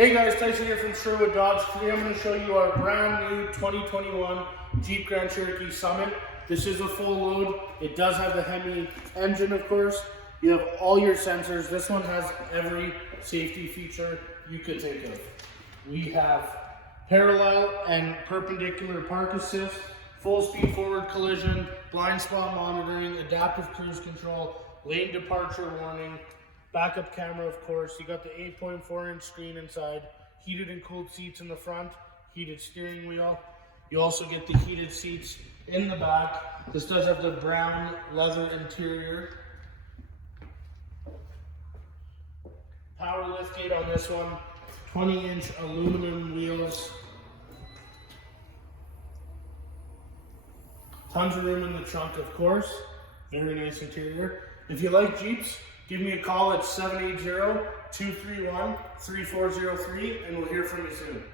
Hey guys, Tyson here from Sherwood Dodge. Today I'm going to show you our brand new 2021 Jeep Grand Cherokee Summit. This is a full load. It does have the Hemi engine, of course. You have all your sensors. This one has every safety feature you could think of. We have parallel and perpendicular park assist, full speed forward collision, blind spot monitoring, adaptive cruise control, lane departure warning, backup camera, of course. You got the 8.4-inch screen inside, heated and cooled seats in the front, heated steering wheel. You also get the heated seats in the back. This does have the brown leather interior. Power lift gate on this one, 20-inch aluminum wheels. Tons of room in the trunk, of course. Very nice interior. If you like Jeeps, give me a call at 780-231-3403 and we'll hear from you soon.